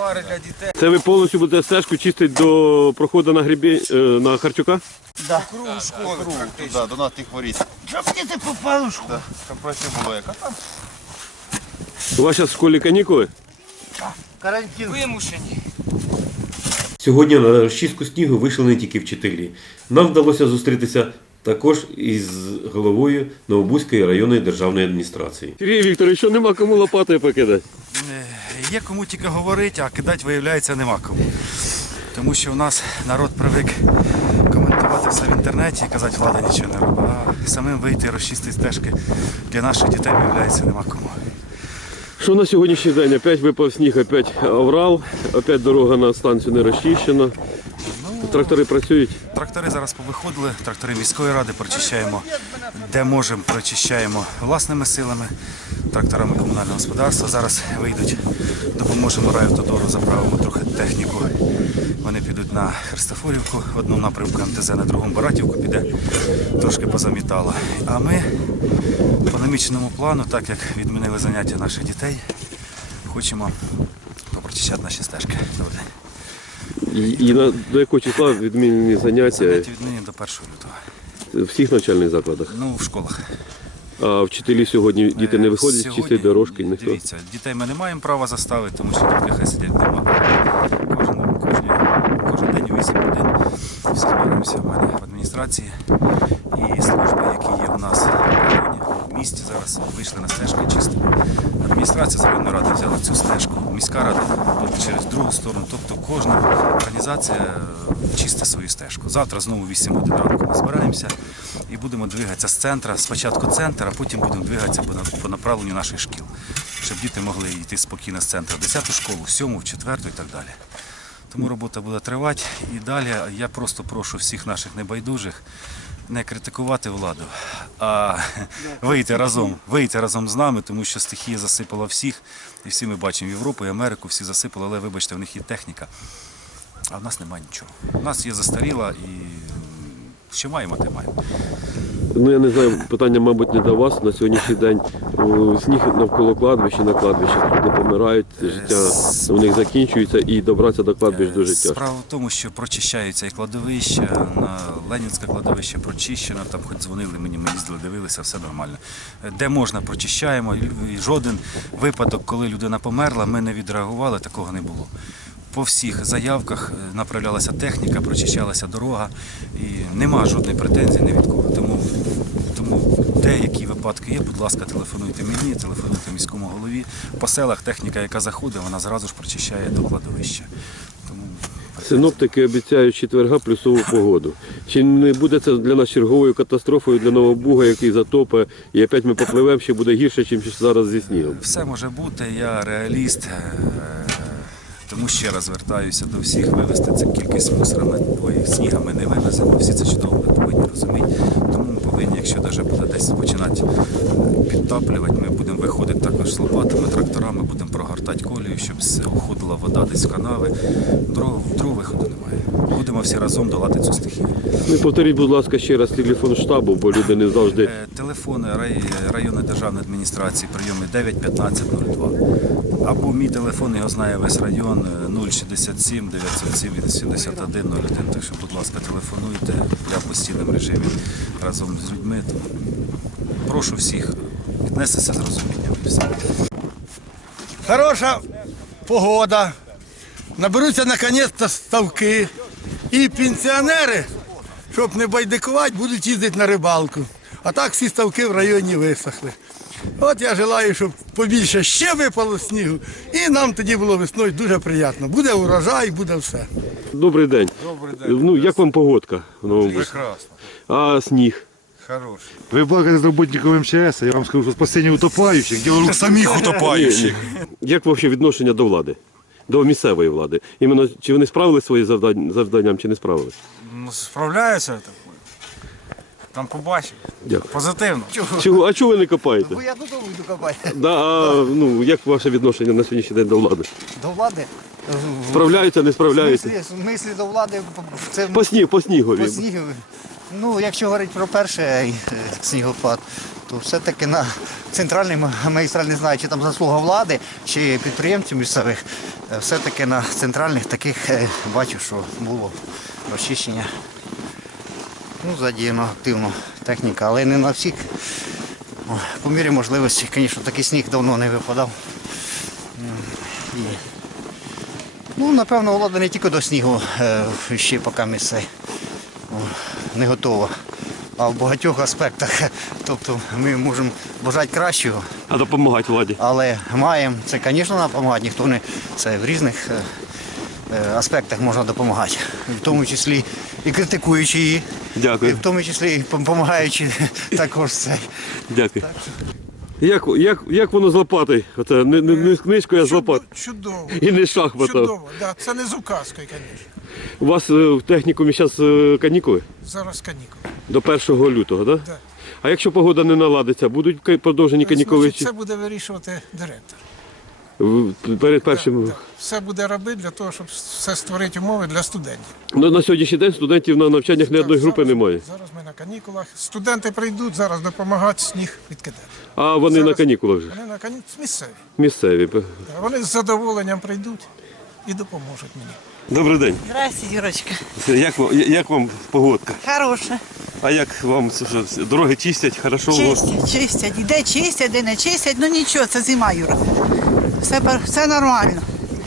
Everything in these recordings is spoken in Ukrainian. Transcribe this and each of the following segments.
тротуари для дітей. Це ви повністю будете стежку чистити до проходу на грибі, на Харчука? Да. Кругу школи, практично. До нас тих воріт. Щоб діти попали в школу. Щоб проще було як. А там У вас зараз в школі канікули? Карантин. Вимушені. Сьогодні на розчистку снігу вийшли не тільки вчителі. Нам вдалося зустрітися також із головою Новобузької районної державної адміністрації. Сергій Вікторович, що нема кому лопатою покидати? Є кому тільки говорити, а кидати, виявляється, нема кому. Тому що у нас народ привик коментувати все в інтернеті і казати, влада нічого не робить. А самим вийти, розчистити стежки для наших дітей, виявляється, нема кому. Що на сьогоднішній день? Опять випав сніг, опять аврал, опять дорога на станцію не розчищена. Трактори працюють? Трактори зараз повиходили, трактори міської ради прочищаємо, де можемо, прочищаємо власними силами, тракторами комунального господарства. Зараз вийдуть, допоможемо райавтодору, заправимо трохи техніку. Вони підуть на Христофорівку, одну напрямку МТЗ, на другому Баратівку піде, трошки позамітало. А ми по наміченому плану, так як відмінили заняття наших дітей, хочемо попрочищати наші стежки. Добрий день. І до якого числа відмінені заняття? Заняття відмінені до 1 лютого. В всіх навчальних закладах? Ну, в школах. А вчителі сьогодні, діти не виходять, чистять дорожки? Ніхто? Дивіться, дітей ми не маємо права заставити, тому що дітки хай сидять вдома. Кожен день у 8 годин всі збираємося в мене в адміністрації. І служби, які є у нас в районі, в місті, зараз вийшли на стежку і чистимо. Адміністрація з районної ради взяла цю стежку, міська рада через другу сторону. Тобто кожна організація чистить свою стежку. Завтра знову в 8 годин ранку ми збираємося і будемо двигатися з центру. Спочатку центр, а потім будемо двигатися по направленню наших шкіл, щоб діти могли йти спокійно з центру в 10-ту школу, в 7-му, в 4-ту і так далі. Тому робота буде тривати. І далі я просто прошу всіх наших небайдужих не критикувати владу, а вийти разом з нами, тому що стихія засипала всіх. І всі ми бачимо Європу і Америку, всі засипали, але вибачте, в них є техніка, а в нас немає нічого. У нас є застаріла і що маємо, те маємо. Ну, я не знаю, питання, мабуть, не до вас. На сьогоднішній день сніг навколо кладбища, на кладбищах люди помирають, життя у них закінчується і добратися до кладбищ дуже тяжко. Справа в тому, що прочищаються і кладовища, на Ленінське кладовище прочищено, там хоч дзвонили мені, ми їздили, дивилися, все нормально. Де можна, прочищаємо, і жоден випадок, коли людина померла, ми не відреагували, такого не було. По всіх заявках направлялася техніка, прочищалася дорога і нема жодної претензії ні від кого. Тому деякі випадки є, будь ласка, телефонуйте мені, телефонуйте міському голові. По селах техніка, яка заходить, вона зразу ж прочищає до кладовища. Синоптики обіцяють четверга плюсову погоду. Чи не буде це для нас черговою катастрофою для Новобуга, який затопить, і опять ми попливемо, ще буде гірше, ніж зараз зі снігом? Все може бути, я реаліст. Тому ще раз звертаюся до всіх, вивезти цю кількість мусора, бо сніга ми не вивеземо, всі це чудово повинні розуміти. Тому ми повинні, якщо навіть буде десь починати підтоплювати, ми будемо виходити також з лопатами, тракторами, будемо прогортати колію, щоб уходила вода десь в канави. Другого виходу немає. Будемо всі разом долати цю стихію. Ну, повторіть, будь ласка, ще раз телефон штабу, бо люди не завжди... Телефони районної державної адміністрації, прийоми 9 15 02. Або мій телефон, його знає весь район, 067 907 81 01. Так що, будь ласка, телефонуйте, я в постійному режимі разом з людьми. Прошу всіх віднестися з розумінням. Хороша погода. Наберуться наконець-то ставки. І пенсіонери, щоб не байдикувати, будуть їздити на рибалку. А так всі ставки в районі висохли. От я желаю, щоб побільше ще випало снігу, і нам тоді було весною дуже приємно. Буде урожай, буде все. Добрий день. Добрий день. Ну, як вам погодка в Новому? Прекрасно. А сніг? Хороший. Вы благодаря работникам МЧС, я вам скажу, что спасение утопающих, дело рук самих утопающих. Як взагалі відношення до влади? До місцевої влади? Іменно, чи вони справили свої завданням, чи не справились? Ну, справляються. Там побачив. Дякую. Позитивно. А чого ви не копаєте? Бо я додому йду копати. Да, ну, як ваше відношення на сьогоднішній день до влади? До влади? Справляються, не справляються? В мислі до влади це По снігові. по снігові. Ну, якщо говорити про перший снігопад, то все-таки на центральний магістраль, не знаю, чи там заслуга влади, чи підприємців місцевих, все-таки на центральних таких бачу, що було розчищення. Ну, задіяно активно техніка, але не на всіх. По мірі можливості, звісно, такий сніг давно не випадав. І, ну, напевно, влада не тільки до снігу ще поки місце не готова, а в багатьох аспектах. Тобто ми можемо бажати кращого, А допомагати владі? але маємо, це, звісно, допомагати, ніхто не, це в різних аспектах можна допомагати, в тому числі і критикуючи її, і Дякую. в тому числі і допомагаючи також це. Дякую. Як воно з лопатою? Оце не з книжкою, а з лопатою. Чудово. І не шахматом. Чудово, да. Це не з указкою, звісно. У вас в технікумі зараз канікули? Зараз канікули. До 1 лютого, так? Да. А якщо погода не наладиться, будуть продовжені канікули? Значить, це буде вирішувати директор. Перед першим. Да. Все буде робити для того, щоб все створити умови для студентів. Ну, на сьогоднішній день студентів на навчаннях ні одної групи зараз, немає. Зараз ми на канікулах. Студенти прийдуть зараз допомагати сніг відкидати. А вони Зараз на канікулах вже. Вони на канікулах місцеві. Місцеві. Да. Вони з задоволенням прийдуть і допоможуть мені. Добрий день. Здрасте, Юрочка. Як вам погодка? Хороша. А як вам дороги чистять? Хорошо? Чистять. І де чистять, де не чистять. Ну нічого, це зима, Юра. Все нормально.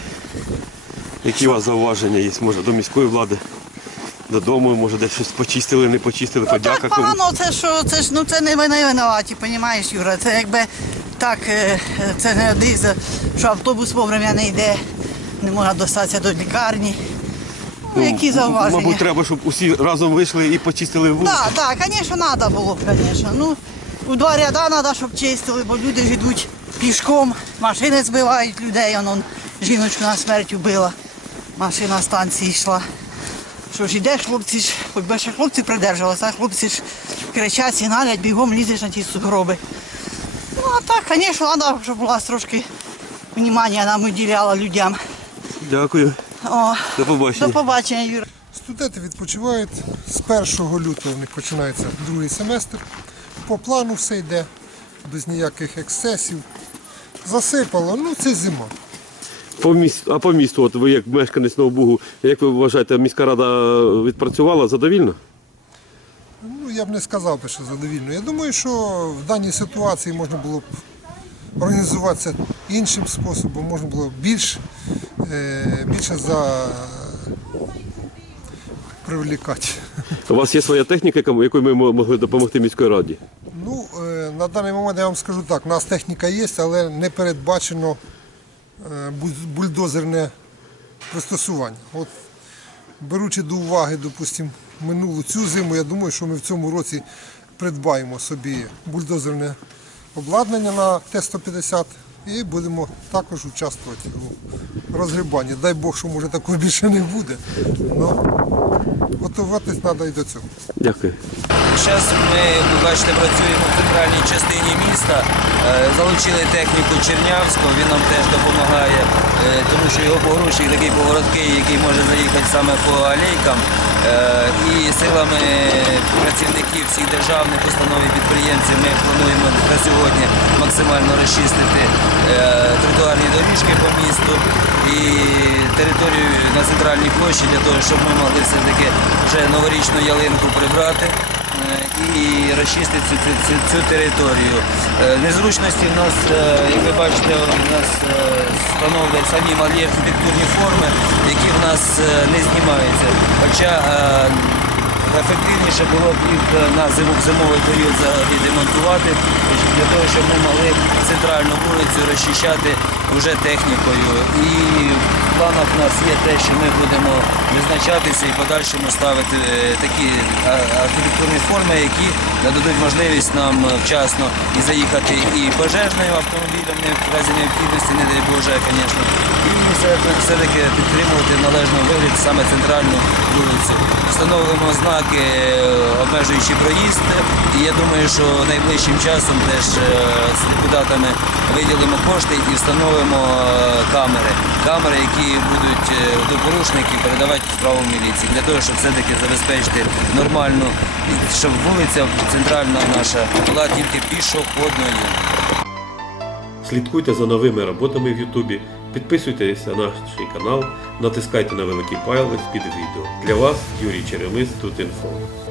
Які у вас зауваження є, може, до міської влади? Додому, може, десь щось почистили, не почистили, подяка Так комусь? погано, це не ми не винуваті, розумієш, Юра. Це якби так, це не одиза, що автобус вовремя не йде, не можна достатися до лікарні. Ну, які зауваження? Мабуть, треба, щоб усі разом вийшли і почистили вулиці. Так, звісно, треба було б, звісно. Ну, у 2 ряда треба, щоб чистили, бо люди ж йдуть пішком, машини збивають людей, он жіночку на смерть вбила, машина з станції йшла. Що ж, йдеш, хлопці ж, хоч би ще хлопці придержалися, а хлопці ж кричать, сигналять, бігом лізеш на ті сугроби. Ну, а так, звісно, треба, щоб була трошки внимання нам уділяла людям. Дякую. О, До побачення. до побачення, Юра. Студенти відпочивають. З 1 лютого в них починається другий семестр. По плану все йде, без ніяких ексцесів. Засипало, ну це зима. А по місту, от ви як мешканець Новобугу, як ви вважаєте, міська рада відпрацювала задовільно? Ну, я б не сказав би, що задовільно. Я думаю, що в даній ситуації можна було б організуватися іншим способом, можна було більше привлікати. У вас є своя техніка, якою ми могли допомогти міській раді? Ну, на даний момент я вам скажу так, у нас техніка є, але не передбачено бульдозерне пристосування. От, беручи до уваги, допустимо, минулу цю зиму, я думаю, що ми в цьому році придбаємо собі бульдозерне обладнання на Т-150 і будемо також участвувати у розгрібанні. Дай Бог, що може такого більше не буде. Но готуватись треба і до цього. Дякую. Зараз ми, ви бачите, працюємо в центральній частині міста. Залучили техніку Чернявського, він нам теж допомагає, тому що його погрузчик такий повороткий, який може заїхати саме по алейкам. І силами працівників всіх державних установ і підприємців ми плануємо на сьогодні максимально розчистити тротуарні доріжки по місту і територію на центральній площі для того, щоб ми могли все-таки вже новорічну ялинку прибрати і розчистити цю територію. Незручності в нас, як ви бачите, у нас становлять самі малі архітектурні форми, які в нас не знімаються. Хоча ефективніше було б їх на зимовий період взагалі демонтувати, для того, щоб ми могли центральну вулицю розчищати вже технікою. І в планах у нас є те, що ми будемо визначатися і подальшому ставити такі архітектурні форми, які нададуть можливість нам вчасно і заїхати і пожежним автомобілем, в разі необхідності, не дай Боже, звісно, і все-таки підтримувати в належному вигляді саме центральну вулицю. Встановимо знак знаки, обмежуючи проїзд. І я думаю, що найближчим часом теж з депутатами виділимо кошти і встановимо камери. Камери, які будуть до порушників передавати в справу міліції, для того, щоб все-таки забезпечити нормальну, щоб вулиця центральна наша була тільки пішохідною. Слідкуйте за новими роботами в Ютубі, підписуйтесь на наш канал, натискайте на великий палець під відео. Для вас Юрій Черемис, Тут Інфо.